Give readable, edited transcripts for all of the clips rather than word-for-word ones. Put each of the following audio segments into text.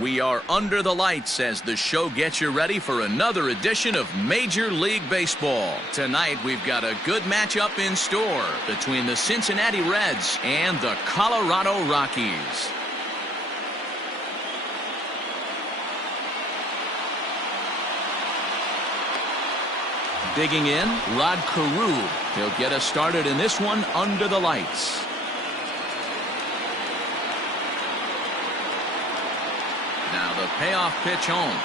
We are under the lights as the show gets you ready for another edition of Major League Baseball. Tonight, we've got a good matchup in store between the Cincinnati Reds and the Colorado Rockies. Digging in, Rod Carew. He'll get us started in this one under the lights. Now the payoff pitch home.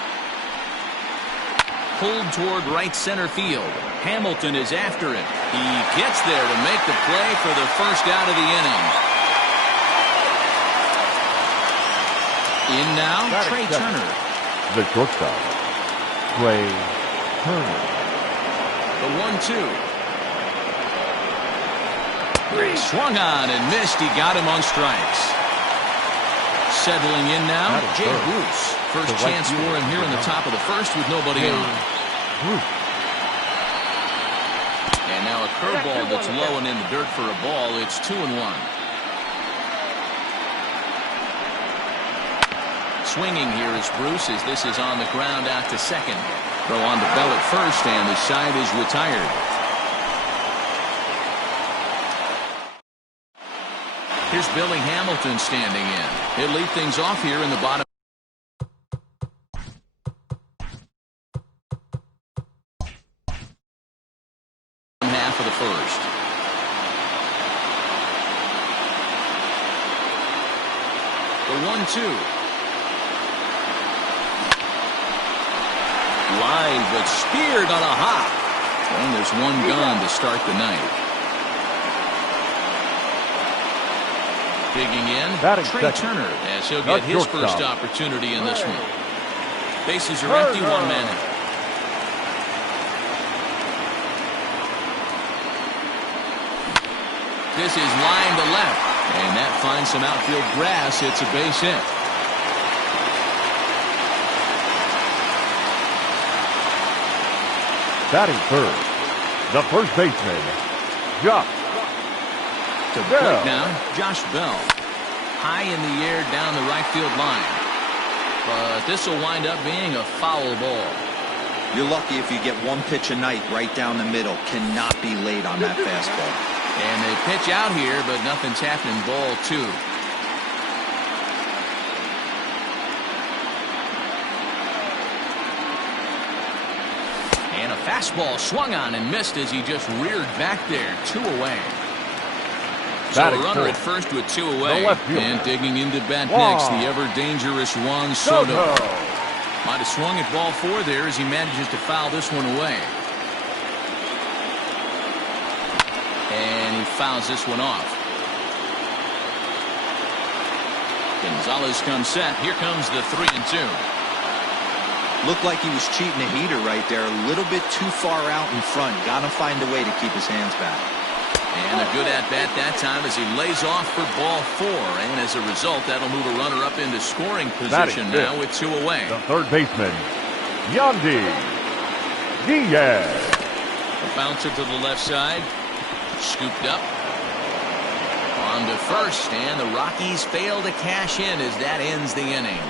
Pulled toward right center field. Hamilton is after it. He gets there to make the play for the first out of the inning. In now, Trey Turner. The shortstop, Trey Turner. The 1-2. He swung on and missed. He got him on strikes. Settling in now, Jay Bruce. First chance for him here in the top of the first with nobody on. And now a curveball that's low and in the dirt for a ball. It's 2-1. Swinging here is Bruce as this is on the ground out to second. Throw on to Bell at first, and the side is retired. Here's Billy Hamilton standing in. He'll lead things off here in the bottom half of the first. The 1-2. Line, but speared on a hop. And there's one gone to start the night. Digging in, Trey Turner, as he'll get his first opportunity in this one. Bases are empty, one man in. This is line to left, and that finds some outfield grass. It's a base hit. Batting third, the first baseman, Josh. To plate now, Josh Bell. High in the air down the right field line. But this will wind up being a foul ball. You're lucky if you get one pitch a night right down the middle. Cannot be late on that fastball. And they pitch out here, but nothing's happening. Ball 2. And a fastball swung on and missed as he just reared back there. 2 away. So a runner at first with 2 away. And digging into bat next, the ever-dangerous Juan Soto. Might have swung at ball 4 there as he manages to foul this one away. And he fouls this one off. Gonzalez comes set. Here comes the 3-2. Looked like he was cheating a heater right there. A little bit too far out in front. Got to find a way to keep his hands back. And a good at-bat that time as he lays off for ball 4. And as a result, that'll move a runner up into scoring position now with 2 away. The third baseman, Yandy Diaz. A bouncer to the left side. Scooped up. On to first. And the Rockies fail to cash in as that ends the inning.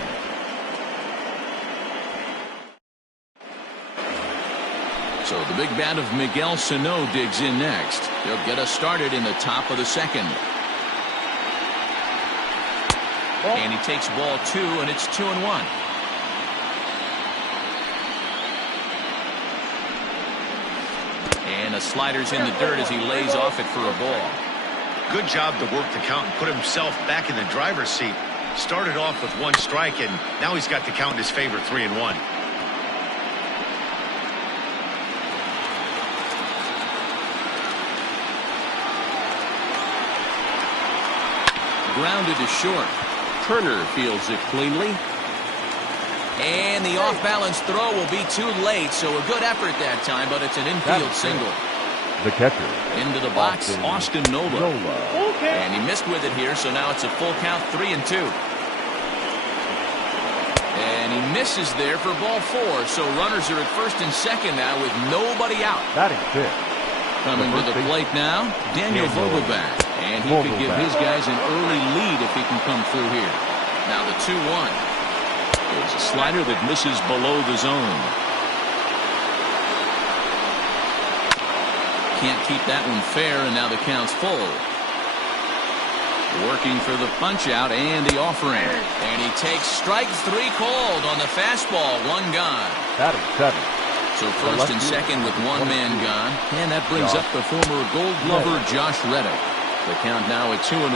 So the big bat of Miguel Sano digs in next. He'll get us started in the top of the second. And he takes ball 2, and it's 2-1. And a slider's in the dirt as he lays off it for a ball. Good job to work the count and put himself back in the driver's seat. Started off with 1 strike, and now he's got the count in his favor, 3-1. Grounded to short. Turner fields it cleanly. And the off-balance throw will be too late, so a good effort that time, but it's an infield single. The catcher. Into the box, Austin Nola. And he missed with it here, so now it's a full count, 3-2. And he misses there for ball 4, so runners are at first and second now with nobody out. Batting fifth. Coming to the plate now, Daniel Vogelbach. And he could give his guys an early lead if he can come through here. Now the 2-1. It's a slider that misses below the zone. Can't keep that one fair, and now the count's full. Working for the punch out and the offering. And he takes strike 3 called on the fastball. 1 gone. Batting 7. So first and second with 1 man gone. And that brings up the former Gold Glover Josh Reddick. The count now at 2-1.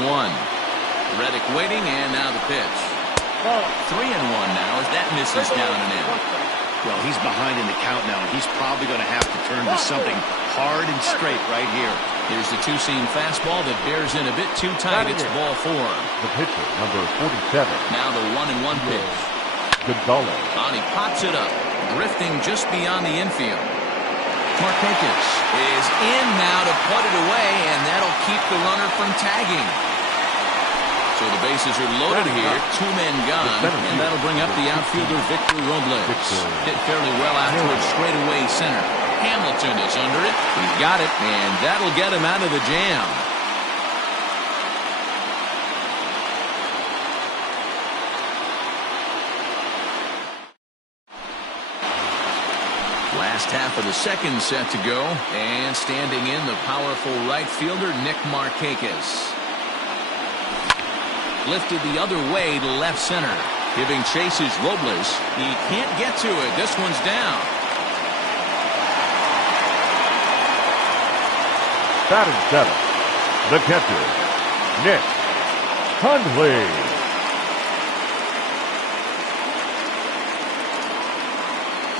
Reddick waiting, and now the pitch. 3-1 now as that misses down and in. Well, he's behind in the count now, and he's probably going to have to turn to something hard and straight right here. Here's the 2-seam fastball that bears in a bit too tight. It's ball 4. The pitcher, number 47. Now the 1-1 pitch. Gonzalez. And he pops it up, drifting just beyond the infield. Marquez is in now to put it away, and that'll keep the runner from tagging. So the bases are loaded here. 2 men gone, and that'll bring up the outfielder Victor Robles. Hit fairly well out towards straightaway center. Hamilton is under it. He's got it, and that'll get him out of the jam. Last half of the second set to go, and standing in the powerful right fielder Nick Markakis. Lifted the other way to left center. Giving chase is Robles. He can't get to it. This one's down. Batting 7. The catcher, Nick Hundley.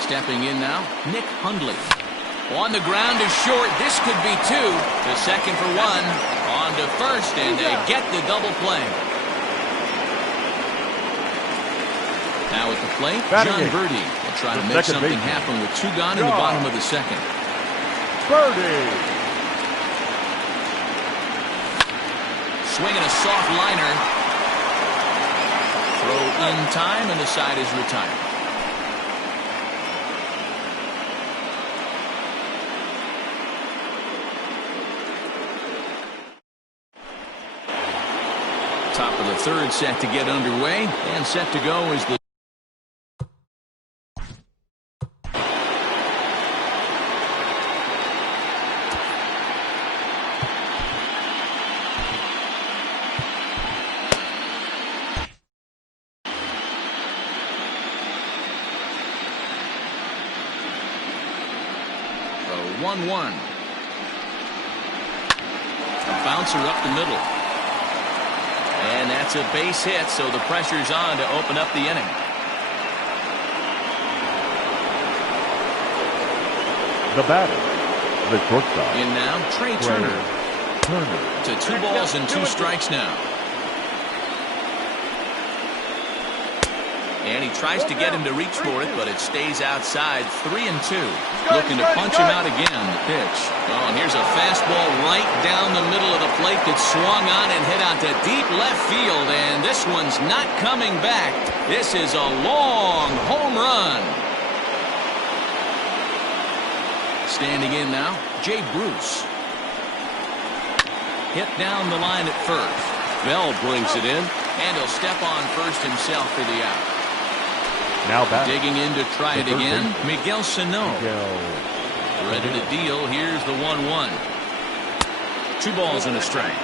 Stepping in now, Nick Hundley. On the ground is short. This could be 2. The second for 1. On to first, and they get the double play. Now at the plate, John Birdie will try to make something happen with 2 gone in the bottom of the second. Birdie. Swinging a soft liner. Throw in time, and the side is retired. Top of the third set to get underway, and set to go is the 1-1. A bouncer up the middle. And that's a base hit, so the pressure's on to open up the inning. The batter, the shortstop. In now, Trey Turner. To 2 balls and 2 strikes now. And he tries to get him to reach for it, but it stays outside. 3-2. Looking to punch him out again. The pitch. Oh, and here's a fastball right down the middle of the plate that swung on and hit out to deep left field. And this one's not coming back. This is a long home run. Standing in now, Jay Bruce. Hit down the line at first. Bell brings it in, and he'll step on first himself for the out. Now back. Digging in to try it again, Miguel Sano. Ready to deal. Here's the 1-1. 2 balls and a strike.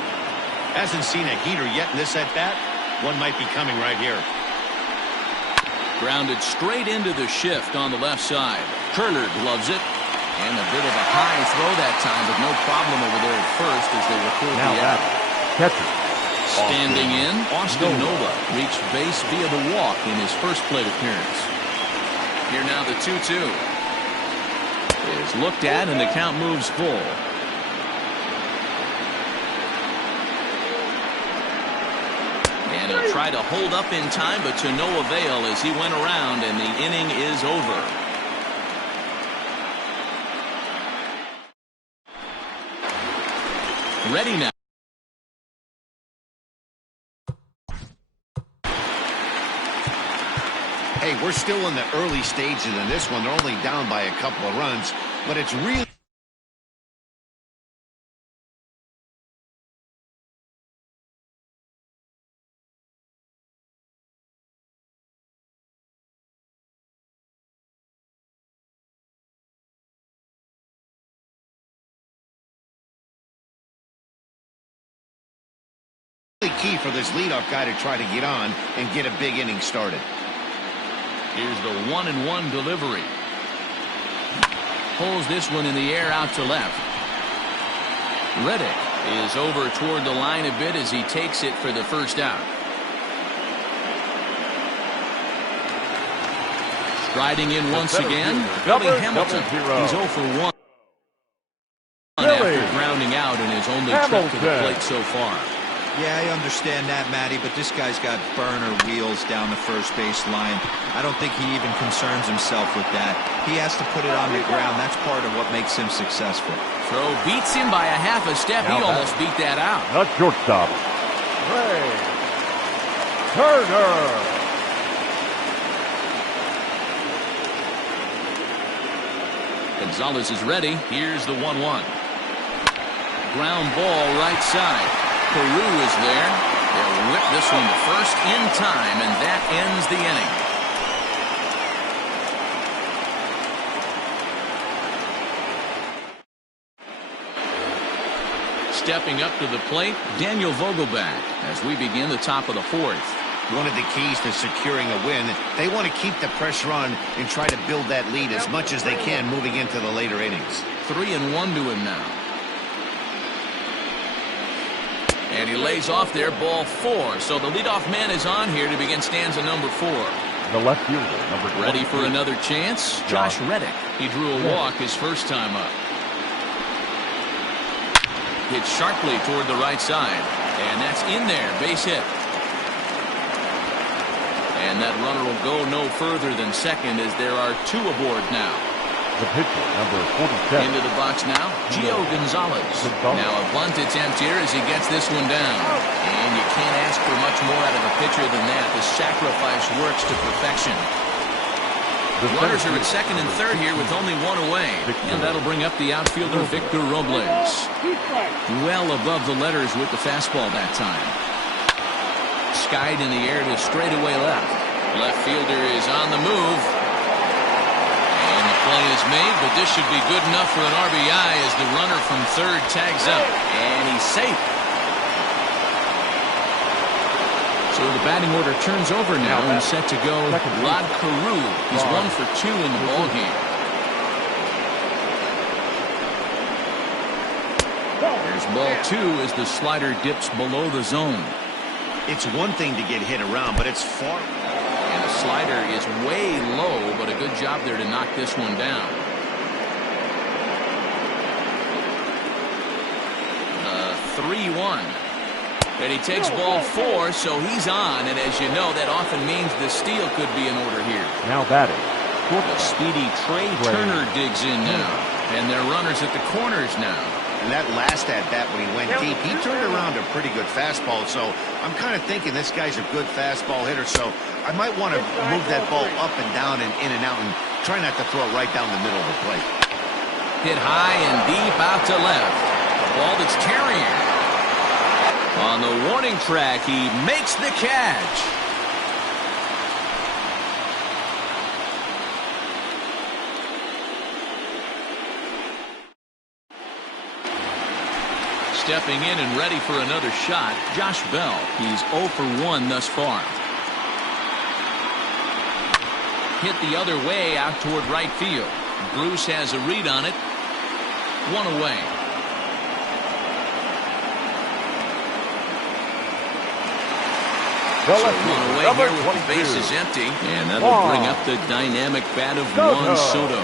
Hasn't seen a heater yet in this at-bat. One might be coming right here. Grounded straight into the shift on the left side. Turner gloves it. And a bit of a high throw that time, but no problem over there at first as they record the out. Catcher. Standing in, Austin Nova reached base via the walk in his first plate appearance. Here now the 2-2. Is looked at, and the count moves full. And he'll try to hold up in time, but to no avail as he went around, and the inning is over. Ready now. Hey, we're still in the early stages in this one. They're only down by a couple of runs, but it's really key for this leadoff guy to try to get on and get a big inning started. Here's the 1-1 delivery. Pulls this one in the air out to left. Reddick is over toward the line a bit as he takes it for the first out. Striding in once again, Billy Hamilton. He's 0 for 1 after grounding out in his only trip to the plate so far. Yeah, I understand that, Matty, but this guy's got burner wheels down the first base line. I don't think he even concerns himself with that. He has to put it on the ground. That's part of what makes him successful. Throw beats him by a half a step. He almost beat that out. Not shortstop. Ray Turner. Gonzalez is ready. Here's the 1-1. Ground ball right side. Peru is there. They'll whip this one to first in time, and that ends the inning. Stepping up to the plate, Daniel Vogelback as we begin the top of the fourth. One of the keys to securing a win, they want to keep the pressure on and try to build that lead as much as they can moving into the later innings. 3-1 to him now. And he lays off there, ball 4. So the leadoff man is on here to begin stanza number 4. The left fielder, number 23. Ready for another chance? Josh Reddick. He drew a walk his first time up. Hit sharply toward the right side. And that's in there, base hit. And that runner will go no further than second as there are 2 aboard now. The pitcher, number 47. Into the box now, Gio Gonzalez. Now a bunt attempt here as he gets this one down. And you can't ask for much more out of a pitcher than that. The sacrifice works to perfection. The runners are at second and third here with only 1 away. And that'll bring up the outfielder Victor Robles. Well above the letters with the fastball that time. Skied in the air to straightaway left. Left fielder is on the move. And the play is made, but this should be good enough for an RBI as the runner from third tags up. And he's safe. So the batting order turns over now and set to go Rod Carew. He's 1 for 2 in the ballgame. There's ball 2 as the slider dips below the zone. It's one thing to get hit around, but it's far. And the slider is way low, but a good job there to knock this one down. 3-1. And he takes ball 4, so he's on. And as you know, that often means the steal could be in order here. Now batting. The speedy Trey Turner digs in now. And they're runners at the corners now. And that last at-bat when he went deep, he turned around a pretty good fastball. So I'm kind of thinking this guy's a good fastball hitter. So I might want to move that ball up and down and in and out and try not to throw it right down the middle of the plate. Hit high and deep out to left. A ball that's carrying. On the warning track, he makes the catch. Stepping in and ready for another shot, Josh Bell. He's 0 for 1 thus far. Hit the other way out toward right field. Bruce has a read on it. 1 away. So 1 away here with the bases empty. And that'll bring up the dynamic bat of Juan Soto.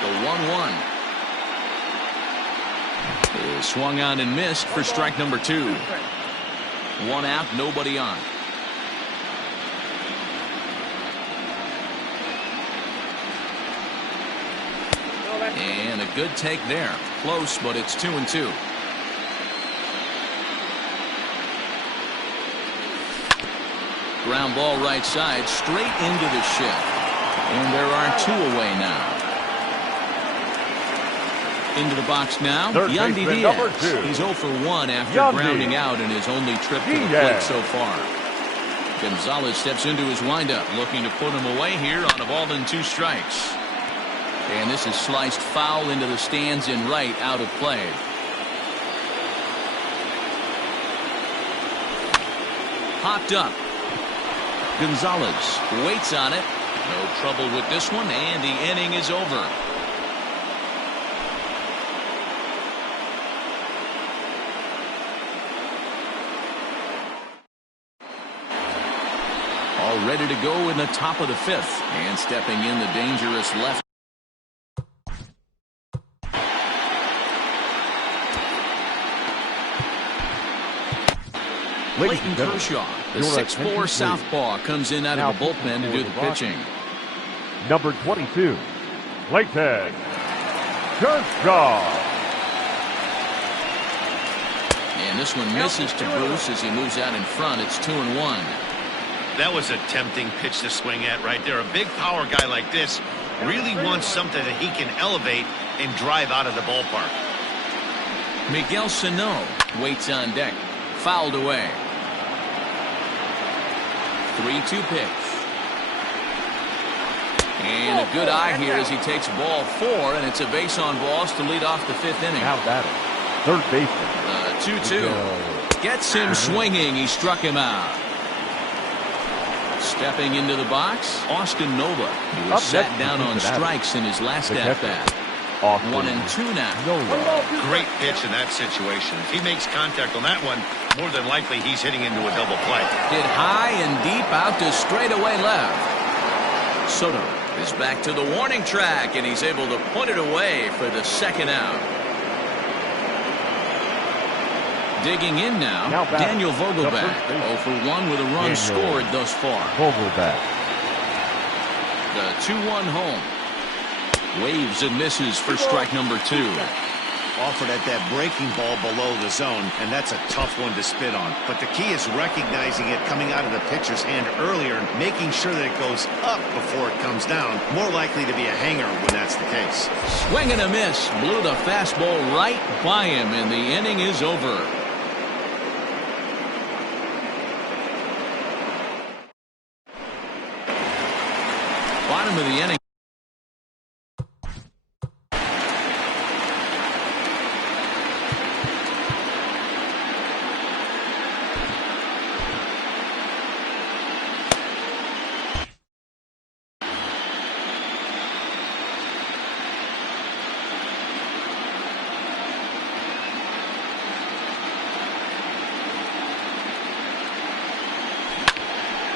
The 1-1 is swung on and missed for strike number 2. 1 out, nobody on. And a good take there. Close, but it's 2-2. Ground ball right side, straight into the shift. And there are 2 away now. Into the box now, Yandy Diaz. He's 0 for 1 after grounding out in his only trip to the plate so far. Gonzalez steps into his windup, looking to put him away here on a ball and 2 strikes. And this is sliced foul into the stands in right, out of play. Popped up. Gonzalez waits on it. No trouble with this one, and the inning is over. All ready to go in the top of the fifth. And stepping in the dangerous left. Clayton Kershaw, the 6'4" southpaw, comes in out of the bullpen to do the pitching. Number 22, Clayton Kershaw. And this one misses to Bruce as he moves out in front. It's 2-1. That was a tempting pitch to swing at right there. A big power guy like this really wants something that he can elevate and drive out of the ballpark. Miguel Sano waits on deck. Fouled away. 3-2 pitch. And a good eye here as he takes ball 4, and it's a base on balls to lead off the 5th inning. Now batting, third baseman. 2-2. Gets him swinging. He struck him out. Stepping into the box, Austin Nova, who was sat down on strikes in his last at-bat. 1-2 now. Great pitch in that situation. If he makes contact on that one, more than likely he's hitting into a double play. Hit high and deep out to straightaway left. Soto is back to the warning track, and he's able to put it away for the second out. Digging in now Daniel Vogelback. 0 for 1 with a run scored thus far. Vogelback. The 2-1 home. Waves and misses for strike number 2. Offered at that breaking ball below the zone, and that's a tough one to spit on. But the key is recognizing it coming out of the pitcher's hand earlier and making sure that it goes up before it comes down. More likely to be a hanger when that's the case. Swing and a miss. Blew the fastball right by him, and the inning is over. Bottom of the inning.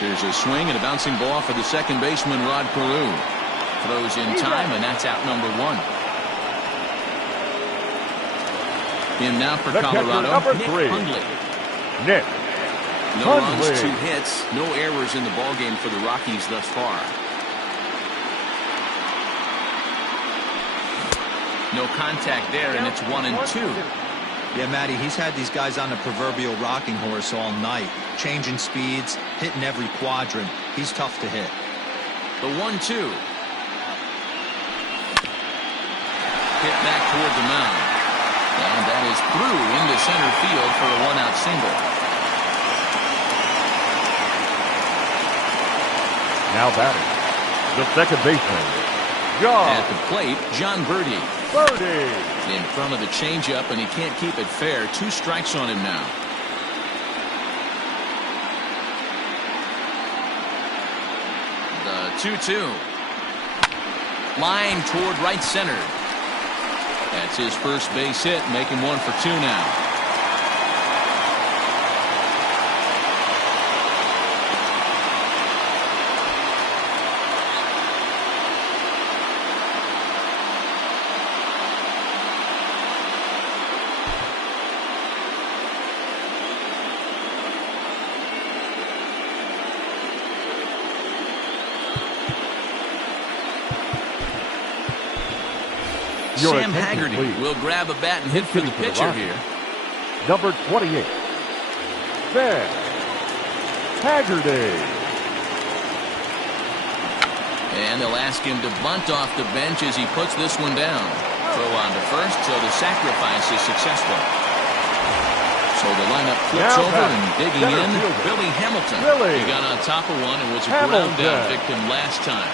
There's a swing and a bouncing ball for the second baseman, Rod Carew. Throws in time, and that's out number 1. In now for Colorado, Nick Hundley. Nick No runs, 2 hits, no errors in the ballgame for the Rockies thus far. No contact there, and it's 1-2. Yeah, Matty, he's had these guys on the proverbial rocking horse all night. Changing speeds, hitting every quadrant. He's tough to hit. The 1-2. Hit back toward the mound. And that is through into center field for a 1-out single. Now batting, the second baseman, John. At the plate, John Birdie. In front of the changeup, and he can't keep it fair. 2 strikes on him now. The 2-2. Line toward right center. That's his first base hit, making 1 for 2 now. Sam Haggerty will grab a bat and hit for the pitcher here. Number 28, Sam Haggerty. And they'll ask him to bunt off the bench as he puts this one down. Throw on to first, so the sacrifice is successful. So the lineup flips over and digging in, Billy Hamilton. He got on top of one and was a ground down victim last time.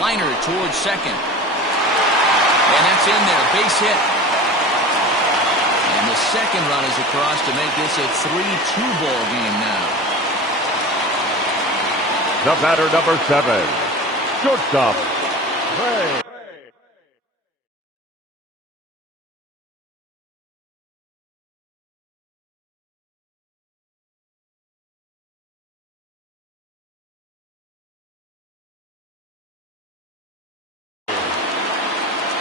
Liner towards second. And that's in there. Base hit. And the second run is across to make this a 3-2 ball game now. The batter, number 7. Shortstop. Ray.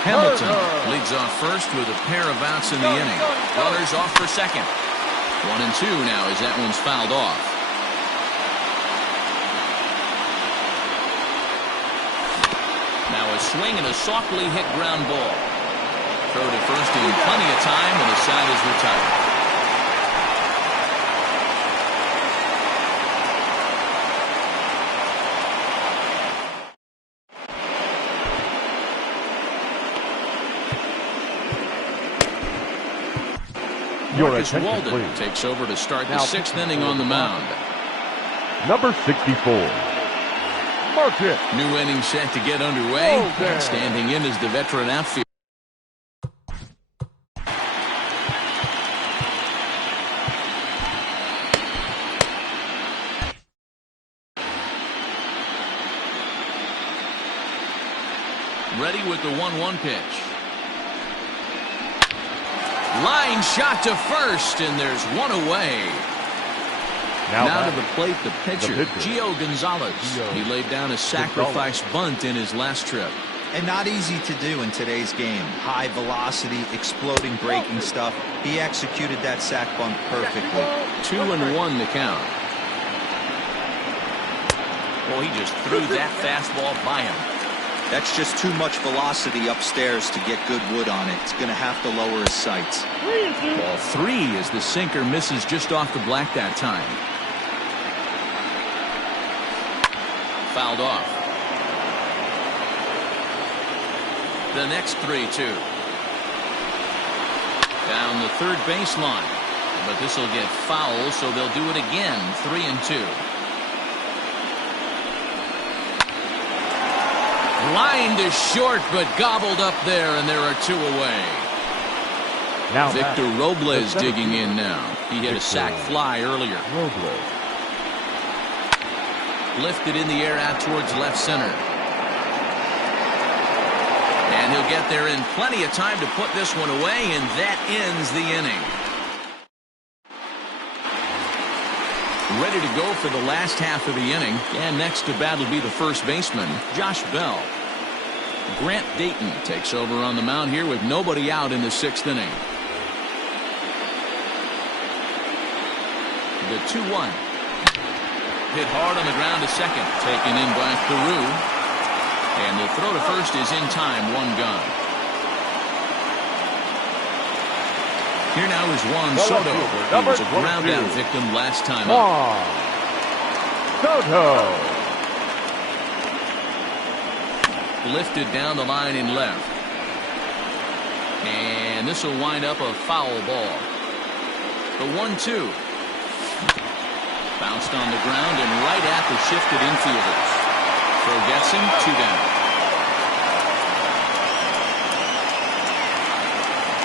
Hamilton leads off first with a pair of outs in the inning. Runners off for second. 1-2 now as that one's fouled off. Now a swing and a softly hit ground ball. Throw to first in plenty of time, and the side is retired. Marcus Walden takes over to start the 6th inning on the mound. Number 64. Marcus. New inning set to get underway. And standing in is the veteran outfielder. Ready with the 1-1 pitch. Line shot to first, and there's one away. Now to the plate, the pitcher, Gio Gonzalez. He laid down a sacrifice bunt in his last trip. And not easy to do in today's game. High velocity, exploding breaking stuff. He executed that sac bunt perfectly. 2-1 the count. Well, he just threw that fastball by him. That's just too much velocity upstairs to get good wood on it. It's going to have to lower his sights. Ball 3 as the sinker misses just off the black that time. Fouled off. The next 3-2. Down the third baseline. But this will get foul, so they'll do it again. 3-2. Lined is short, but gobbled up there, and there are 2 away. Now Victor Robles digging in now. He hit a sac fly earlier. Lifted in the air out towards left center. And he'll get there in plenty of time to put this one away, and that ends the inning. Ready to go for the last half of the inning. And next to bat will be the first baseman, Josh Bell. Grant Dayton takes over on the mound here with nobody out in the 6th inning. The 2-1. Hit hard on the ground to second. Taken in by Peru. And the throw to first is in time. 1 gone. Here now is Juan Soto. He was a ground out victim last time up. Soto. Lifted down the line in left. And this will wind up a foul ball. The 1-2. Bounced on the ground and right at the shifted infielders. Throw gets him. 2 down.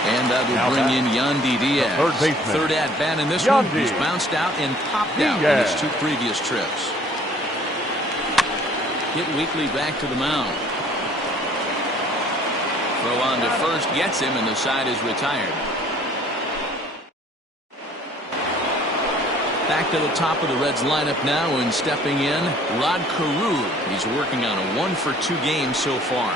And that will bring in Yandy Diaz. Third at bat in this one. He's bounced out and popped out in his 2 previous trips. Hit weakly back to the mound. Throw on to first gets him, and the side is retired. Back to the top of the Reds lineup now, and stepping in, Rod Carew. He's working on a 1-for-2 game so far.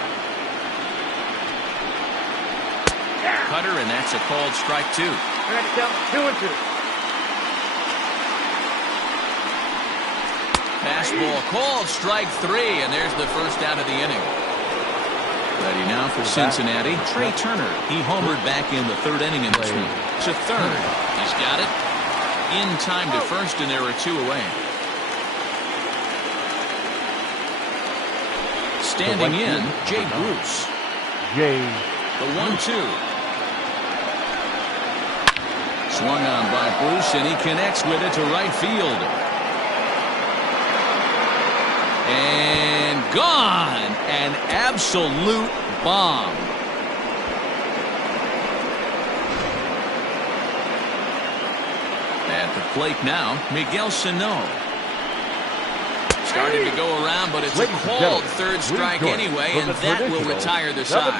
Cutter, and that's a called strike 2. 2-2. Fastball called strike 3, and there's the first out of the inning. Ready now for Cincinnati, Trey Turner. He homered back in the 3rd inning in this one. To third. He's got it. In time to first, and there are 2 away. Standing in, Jay Bruce. The 1-2. Swung on by Bruce, and he connects with it to right field. And gone. An absolute bomb. At the plate now, Miguel Sano. Starting to go around, but it's a called third strike anyway, and that will retire the side.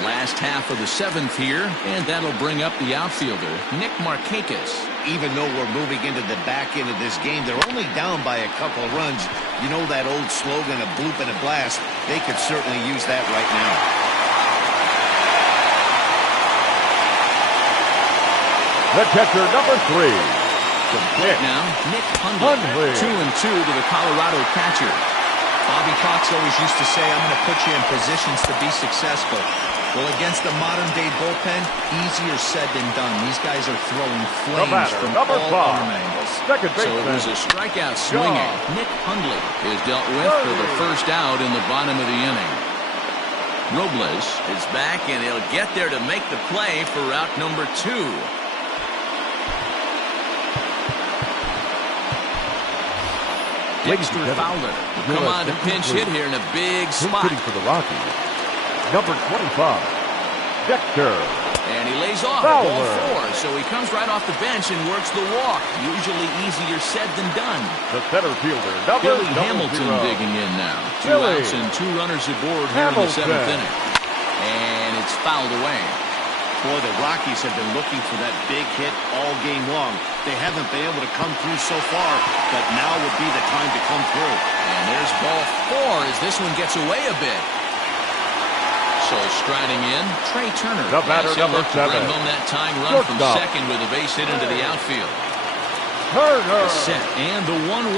Last half of the seventh here, and that'll bring up the outfielder, Nick Markakis. Even though we're moving into the back end of this game, they're only down by a couple of runs. You know that old slogan, a bloop and a blast? They could certainly use that right now. The catcher, number 3. Now, Nick Hundley. 2-2 to the Colorado catcher. Bobby Cox always used to say, I'm going to put you in positions to be successful. Well, against the modern-day bullpen, easier said than done. These guys are throwing flames from all arm angles. So it was a strikeout swinging. Nick Hundley is dealt with for the first out in the bottom of the inning. Robles is back, and he'll get there to make the play for out number 2. Dexter Fowler will come on to pinch hit here in a big spot. For the Rockies. Number 25, Dexter. And he lays off ball 4, so he comes right off the bench and works the walk. Usually easier said than done. The center fielder, Billy Hamilton digging in now. 2 outs and 2 runners aboard here in the 7th inning. And it's fouled away. Boy, the Rockies have been looking for that big hit all game long. They haven't been able to come through so far, but now would be the time to come through. And there's ball 4 as this one gets away a bit. So striding in, Trey Turner. The batter, number 7. Bring home that tying run from second with a base hit into the outfield. Turner. The set and the 1-1.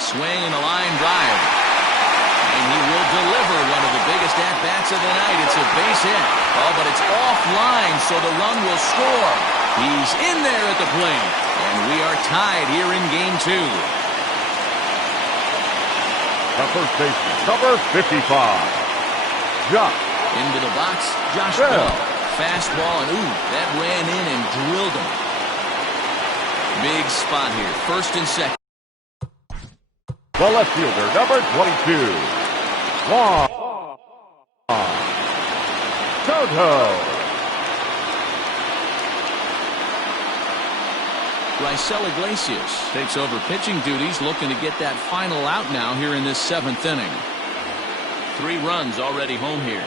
Swing and a line drive. And he will deliver one of the biggest at-bats of the night. It's a base hit. Oh, but it's offline, so the run will score. He's in there at the plate. And we are tied here in game 2. The first baseman, number 55. Josh. Into the box, Josh Bell. Fastball, and ooh, that ran in and drilled him. Big spot here, first and second. The left fielder, number 22. Juan Soto. Raisel Iglesias takes over pitching duties, looking to get that final out now here in this 7th inning. 3 runs already home here.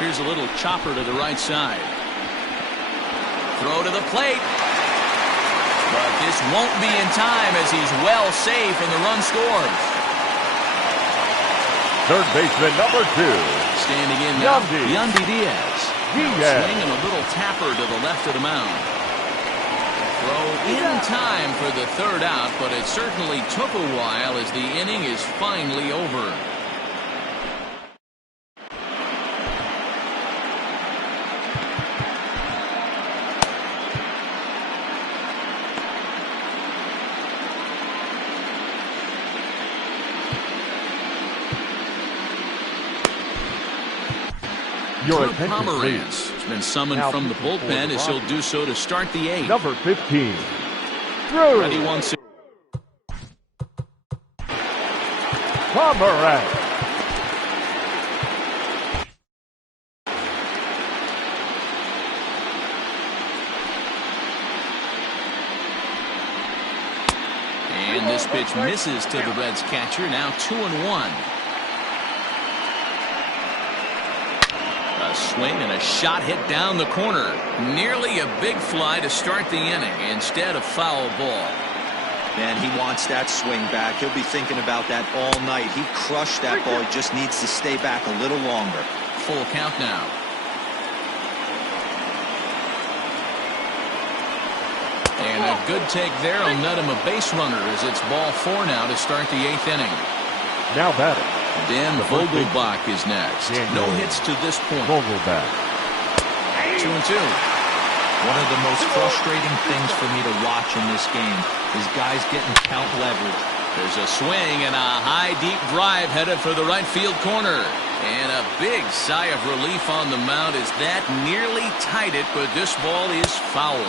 Here's a little chopper to the right side. Throw to the plate. But this won't be in time as he's well safe and the run scores. Third baseman, number 2. Standing in now, Yandy Diaz. Swing and a little tapper to the left of the mound. Throw in time for the 3rd out, but it certainly took a while as the inning is finally over. Drew Pomeranz has been summoned from the bullpen as he'll do so to start the 8th. Number 15. Drew Ready 1-0. Pomeranz. And this pitch misses to the Reds catcher. Now 2-1. A swing and a shot hit down the corner. Nearly a big fly to start the inning instead of foul ball. And he wants that swing back. He'll be thinking about that all night. He crushed that ball. He just needs to stay back a little longer. Full count now. And a good take there will net him a base runner as it's ball 4 now to start the 8th inning. Now batting. Dan Vogelbach is next. No hits to this point. Vogelbach. 2-2. One of the most frustrating things for me to watch in this game is guys getting count leverage. There's a swing and a high deep drive headed for the right field corner. And a big sigh of relief on the mound as that nearly tied it, but this ball is fouled.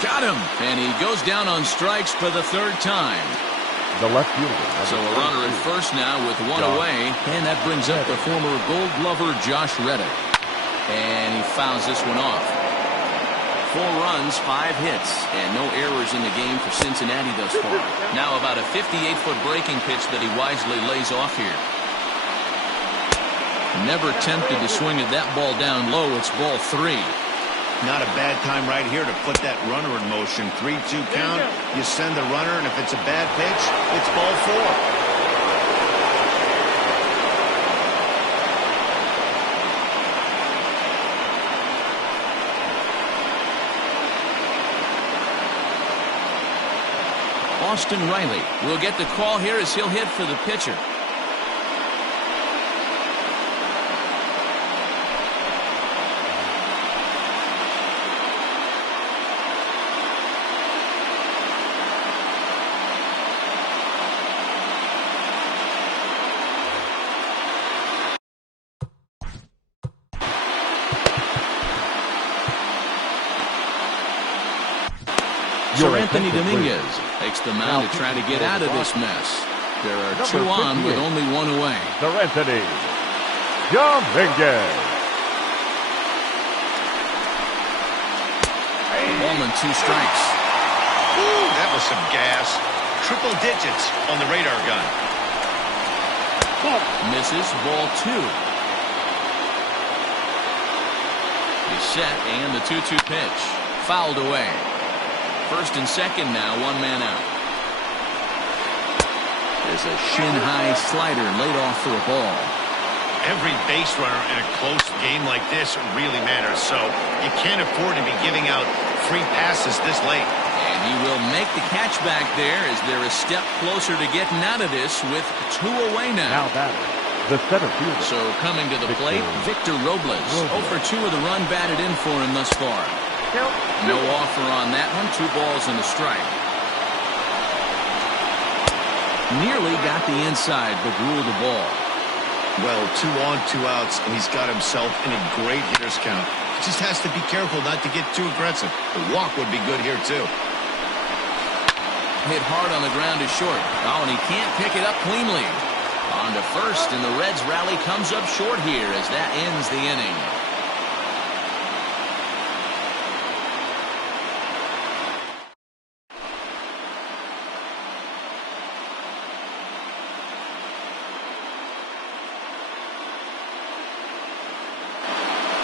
Got him! And he goes down on strikes for the third time. The left fielder. So a runner at first now with one away, and that brings up the former Gold Glover Josh Reddick. And he fouls this one off. 4 runs, 5 hits, and no errors in the game for Cincinnati thus far. Now about a 58-foot breaking pitch that he wisely lays off here. Never tempted to swing at that ball down low. It's ball 3. Not a bad time right here to put that runner in motion. 3-2 count. You send the runner, and if it's a bad pitch, it's ball 4. Austin Riley will get the call here as he'll hit for the pitcher. Sir Anthony Dominguez takes the mound to try to get out of this mess. There are 2 on with only 1 away. Sir Anthony Dominguez. Ballman 2 strikes. Ooh, that was some gas. Triple digits on the radar gun. Misses, ball 2. He's set, and the 2-2 pitch. Fouled away. First and second now, 1 man out. There's a shin-high slider laid off for a ball. Every base runner in a close game like this really matters, so you can't afford to be giving out free passes this late. And he will make the catch back there as they're a step closer to getting out of this with 2 away now. Now batter, the center fielder. So coming to the plate, Victor Robles. 0 for 2 of the run batted in for him thus far. No offer on that one. 2 balls and a strike. Nearly got the inside, but ruled the ball. Well, 2 on, 2 outs, and he's got himself in a great hitter's count. He just has to be careful not to get too aggressive. The walk would be good here, too. Hit hard on the ground to short. Oh, and he can't pick it up cleanly. On to first, and the Reds' rally comes up short here as that ends the inning.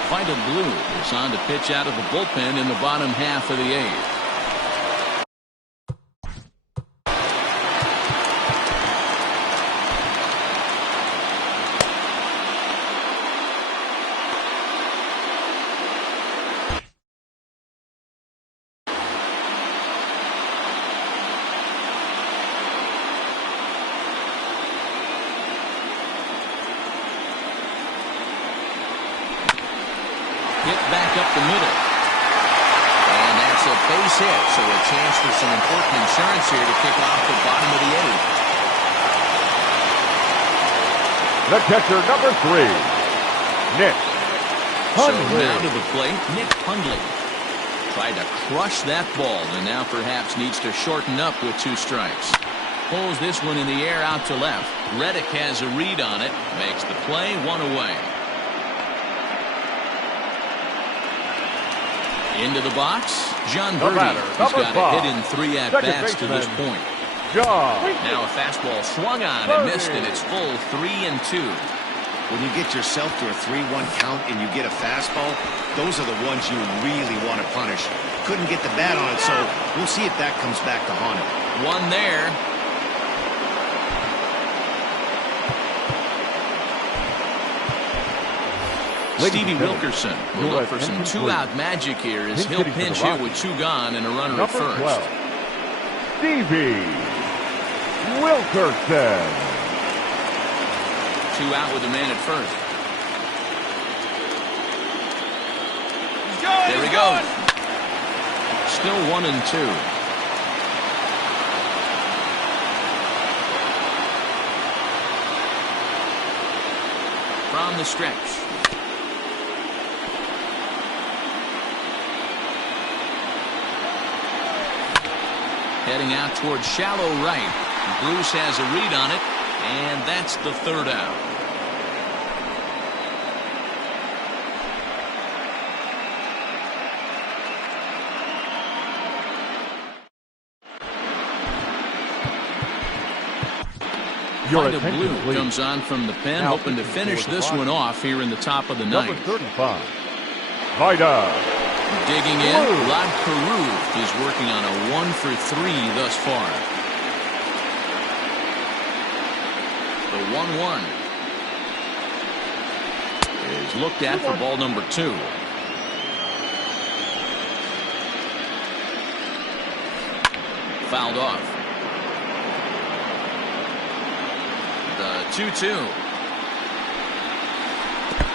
Vida Blue is on to pitch out of the bullpen in the bottom half of the 8th. Back up the middle. And that's a base hit, so a chance for some important insurance here to kick off the bottom of the 8th. The catcher, number 3, Nick Hundley. So now to the plate, Nick Hundley. Tried to crush that ball, and now perhaps needs to shorten up with 2 strikes. Pulls this one in the air out to left. Reddick has a read on it. Makes the play, 1 away. Into the box, John Birdie. He's got a hit in 3 at-bats to this point. Now a fastball swung on and missed, and it's full 3-2. When you get yourself to a 3-1 count and you get a fastball, those are the ones you really want to punish. Couldn't get the bat on it, so we'll see if that comes back to haunt him. 1 there. Stevie Wilkerson will look for some 2-out magic here as he'll pinch hit with 2 gone and a runner at first. 12, Stevie Wilkerson. 2 out with a man at first. There he goes. Still 1-2. from the stretch. Heading out towards shallow right. Bruce has a read on it, and that's the third out. Your Blue comes on from the pen, now hoping to finish this one off here in the top of the ninth. Number 35, Vida. Digging in, Rod Carew is working on a 1 for 3 thus far. The 1-1 is looked at for ball number 2. Fouled off. The 2-2.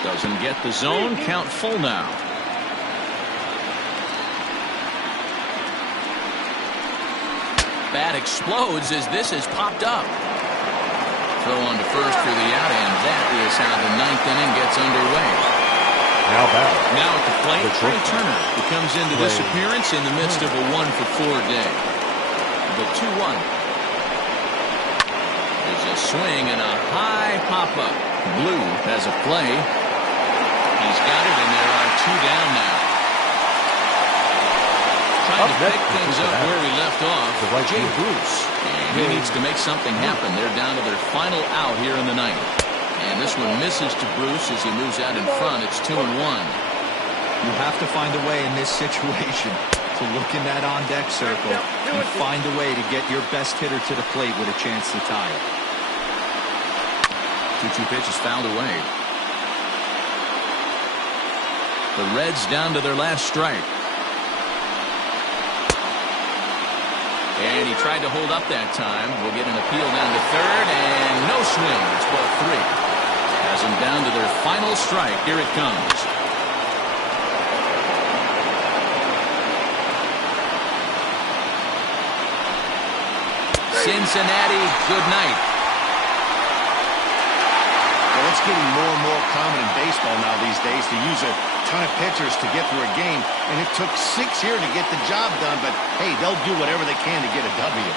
Doesn't get the zone. Count full now. Bat explodes as this has popped up. Throw on to first for the out, and that is how the ninth inning gets underway. Now at the plate, Trey Turner, who comes into this appearance in the midst of a 1 for 4 day. The 2-1 is a swing and a high pop-up. Blue has a play. He's got it, and there are 2 down now. Trying to pick things up where we left off, Jay Bruce. And he needs to make something happen. They're down to their final out here in the ninth. And this one misses to Bruce as he moves out in front. It's 2-1. You have to find a way in this situation to look in that on-deck circle and find a way to get your best hitter to the plate with a chance to tie it. 2-2 pitch is fouled away. The Reds down to their last strike. And he tried to hold up that time. We'll get an appeal down to third, and no swing. It's ball 3. Has them down to their final strike. Here it comes. Cincinnati, good night. Well, it's getting more and more common in baseball now these days to use a ton of pitchers to get through a game, and it took 6 here to get the job done, but hey, they'll do whatever they can to get a W.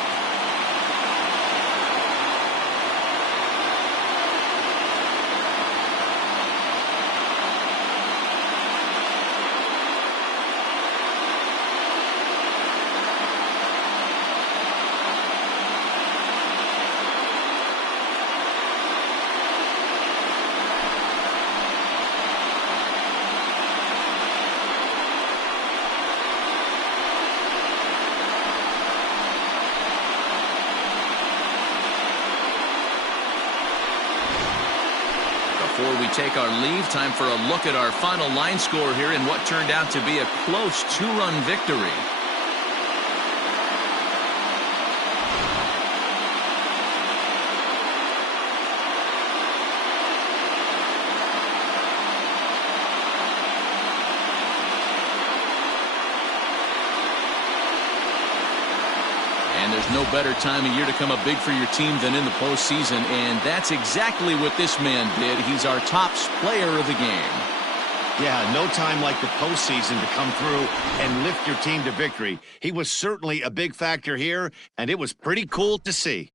Before we take our leave, time for a look at our final line score here in what turned out to be a close 2-run victory. And there's no better time of year to come up big for your team than in the postseason, and that's exactly what this man did. He's our top player of the game. Yeah, no time like the postseason to come through and lift your team to victory. He was certainly a big factor here, and it was pretty cool to see.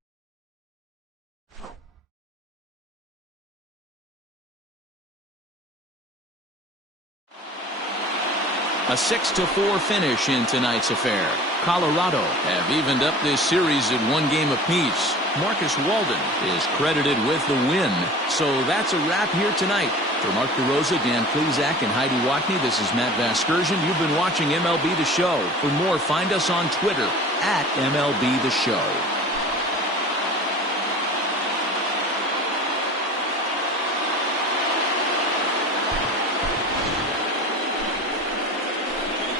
A 6-4 finish in tonight's affair. Colorado have evened up this series at 1 game apiece. Marcus Walden is credited with the win. So that's a wrap here tonight. For Mark DeRosa, Dan Plezak, and Heidi Wackney, this is Matt Vasgersian. You've been watching MLB The Show. For more, find us on Twitter at MLB The Show.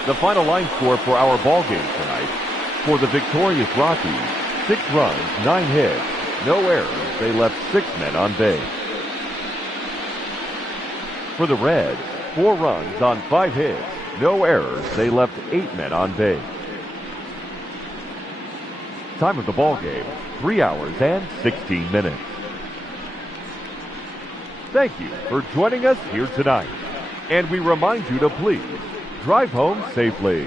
The final line score for our ball game tonight. For the victorious Rockies, 6 runs, 9 hits, no errors. They left 6 men on base. For the Reds, 4 runs on 5 hits, no errors. They left 8 men on base. Time of the ball game, 3 hours and 16 minutes. Thank you for joining us here tonight. And we remind you to please drive home safely.